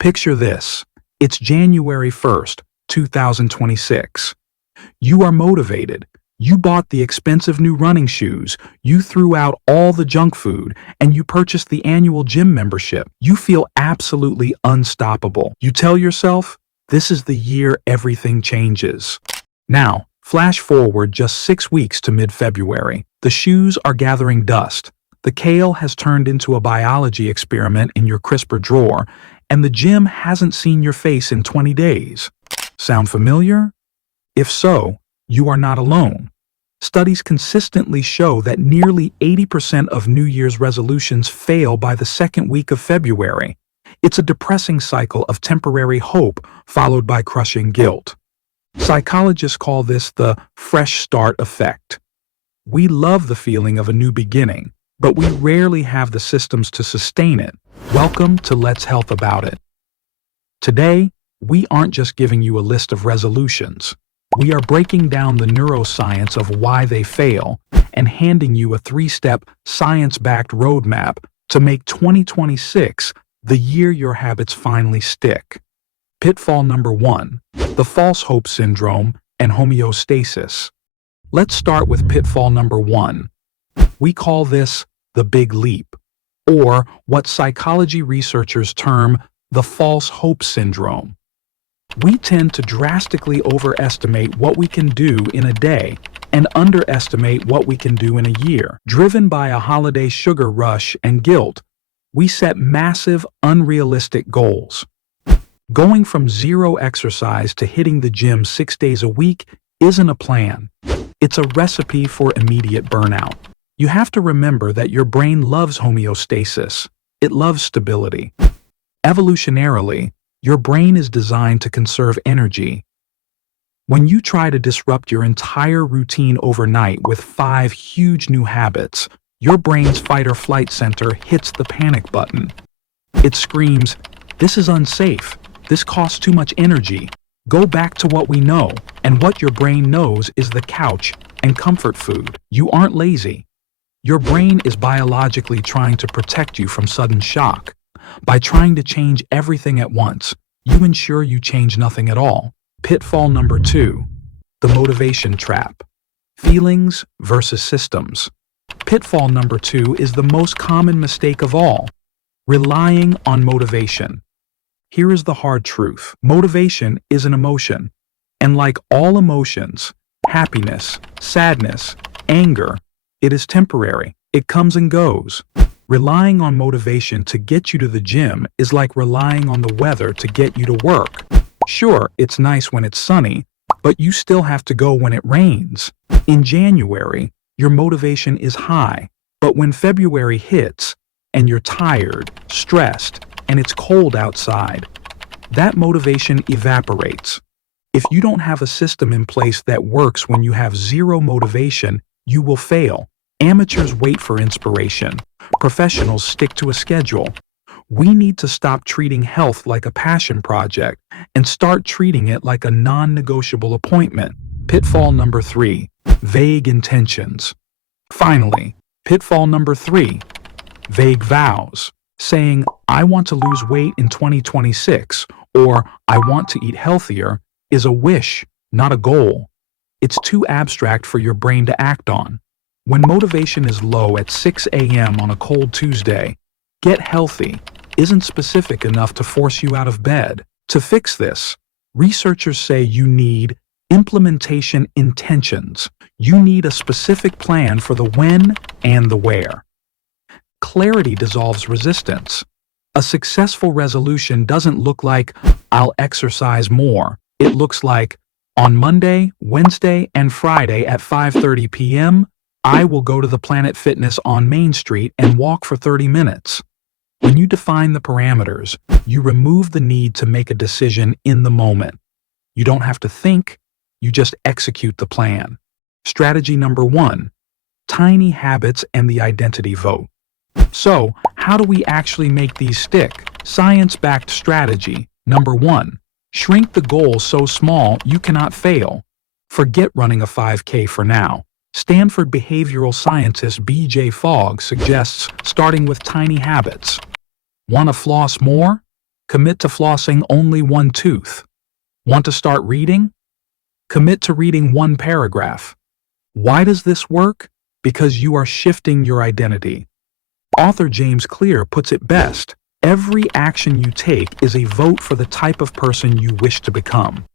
Picture this. It's January 1st, 2026. You are motivated. You bought the expensive new running shoes, you threw out all the junk food, and you purchased the annual gym membership. You feel absolutely unstoppable. You tell yourself, this is the year everything changes. Now, flash forward just 6 weeks to mid-February. The shoes are gathering dust. The kale has turned into a biology experiment in your crisper drawer, and the gym hasn't seen your face in 20 days. Sound familiar? If so, you are not alone. Studies consistently show that nearly 80% of New Year's resolutions fail by the second week of February. It's a depressing cycle of temporary hope followed by crushing guilt. Psychologists call this the fresh start effect. We love the feeling of a new beginning, but we rarely have the systems to sustain it. Welcome to Let's Health About It. Today, we aren't just giving you a list of resolutions. We are breaking down the neuroscience of why they fail and handing you a 3-step, science-backed roadmap to make 2026 the year your habits finally stick. Pitfall number 1, the false hope syndrome and homeostasis. Let's start with pitfall number 1. We call this the big leap, or what psychology researchers term the false hope syndrome. We tend to drastically overestimate what we can do in a day and underestimate what we can do in a year. Driven by a holiday sugar rush and guilt, we set massive, unrealistic goals. Going from zero exercise to hitting the gym 6 days a week isn't a plan. It's a recipe for immediate burnout. You have to remember that your brain loves homeostasis. It loves stability. Evolutionarily, your brain is designed to conserve energy. When you try to disrupt your entire routine overnight with 5 huge new habits, your brain's fight-or-flight center hits the panic button. It screams, "This is unsafe. This costs too much energy. Go back to what we know," and what your brain knows is the couch and comfort food. You aren't lazy. Your brain is biologically trying to protect you from sudden shock. By trying to change everything at once, you ensure you change nothing at all. Pitfall number 2, the motivation trap. Feelings versus systems. Pitfall number 2 is the most common mistake of all, relying on motivation. Here is the hard truth. Motivation is an emotion, and like all emotions, happiness, sadness, anger, it is temporary. It comes and goes. Relying on motivation to get you to the gym is like relying on the weather to get you to work. Sure, it's nice when it's sunny, but you still have to go when it rains. In January, your motivation is high, but when February hits, and you're tired, stressed, and it's cold outside, that motivation evaporates. If you don't have a system in place that works when you have zero motivation, you will fail. Amateurs wait for inspiration. Professionals stick to a schedule. We need to stop treating health like a passion project and start treating it like a non-negotiable appointment. Pitfall number 3, vague intentions. Finally, pitfall number 3, vague vows. Saying, "I want to lose weight in 2026," or "I want to eat healthier," is a wish, not a goal. It's too abstract for your brain to act on. When motivation is low at 6 a.m. on a cold Tuesday, "get healthy" isn't specific enough to force you out of bed. To fix this, researchers say you need implementation intentions. You need a specific plan for the when and the where. Clarity dissolves resistance. A successful resolution doesn't look like, "I'll exercise more." It looks like, "On Monday, Wednesday, and Friday at 5:30 p.m., I will go to the Planet Fitness on Main Street and walk for 30 minutes. When you define the parameters, you remove the need to make a decision in the moment. You don't have to think, you just execute the plan. Strategy number 1, tiny habits and the identity vote. So, how do we actually make these stick? Science-backed strategy. Number 1, shrink the goal so small you cannot fail. Forget running a 5K for now. Stanford behavioral scientist B.J. Fogg suggests starting with tiny habits. Want to floss more? Commit to flossing only one tooth. Want to start reading? Commit to reading one paragraph. Why does this work? Because you are shifting your identity. Author James Clear puts it best: every action you take is a vote for the type of person you wish to become.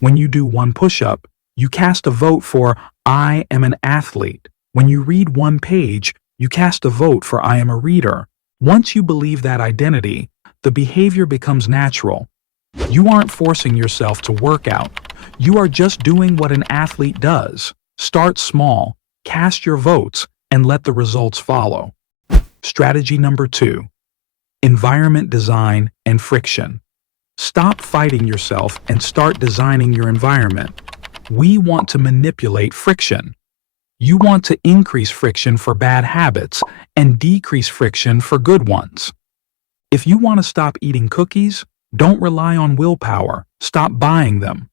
When you do one push-up, you cast a vote for "I am an athlete." When you read one page, you cast a vote for "I am a reader." Once you believe that identity, the behavior becomes natural. You aren't forcing yourself to work out. You are just doing what an athlete does. Start small, cast your votes, and let the results follow. Strategy number 2. Environment design and friction. Stop fighting yourself and start designing your environment. We want to manipulate friction. You want to increase friction for bad habits and decrease friction for good ones. If you want to stop eating cookies, don't rely on willpower. Stop buying them.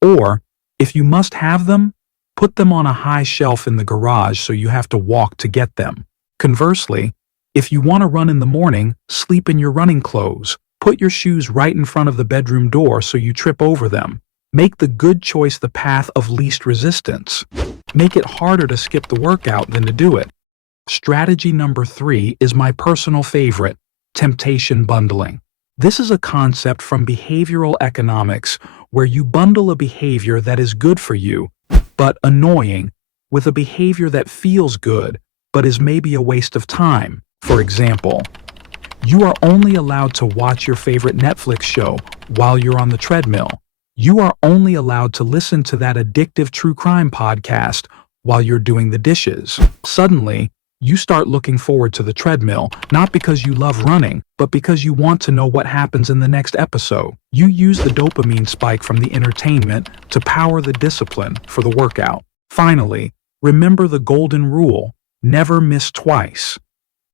Or, if you must have them, put them on a high shelf in the garage so you have to walk to get them. Conversely, if you want to run in the morning, sleep in your running clothes. Put your shoes right in front of the bedroom door so you trip over them. Make the good choice the path of least resistance. Make it harder to skip the workout than to do it. Strategy number 3 is my personal favorite: temptation bundling. This is a concept from behavioral economics where you bundle a behavior that is good for you, but annoying, with a behavior that feels good, but is maybe a waste of time. For example, you are only allowed to watch your favorite Netflix show while you're on the treadmill. You are only allowed to listen to that addictive true crime podcast while you're doing the dishes. Suddenly, you start looking forward to the treadmill, not because you love running, but because you want to know what happens in the next episode. You use the dopamine spike from the entertainment to power the discipline for the workout. Finally, remember the golden rule: never miss twice.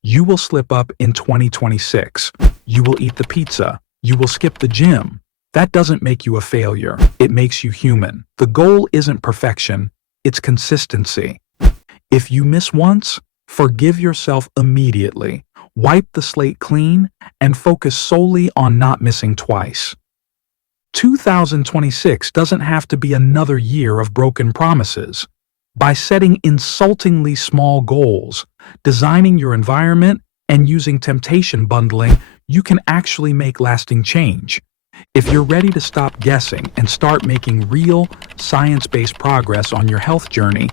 You will slip up in 2026. You will eat the pizza. You will skip the gym. That doesn't make you a failure. It makes you human. The goal isn't perfection, it's consistency. If you miss once, forgive yourself immediately. Wipe the slate clean and focus solely on not missing twice. 2026 doesn't have to be another year of broken promises. By setting insultingly small goals, designing your environment, and using temptation bundling, you can actually make lasting change. If you're ready to stop guessing and start making real, science-based progress on your health journey,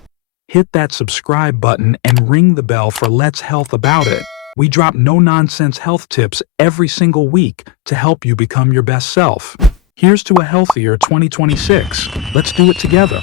hit that subscribe button and ring the bell for Let's Health About It. We drop no-nonsense health tips every single week to help you become your best self. Here's to a healthier 2026. Let's do it together.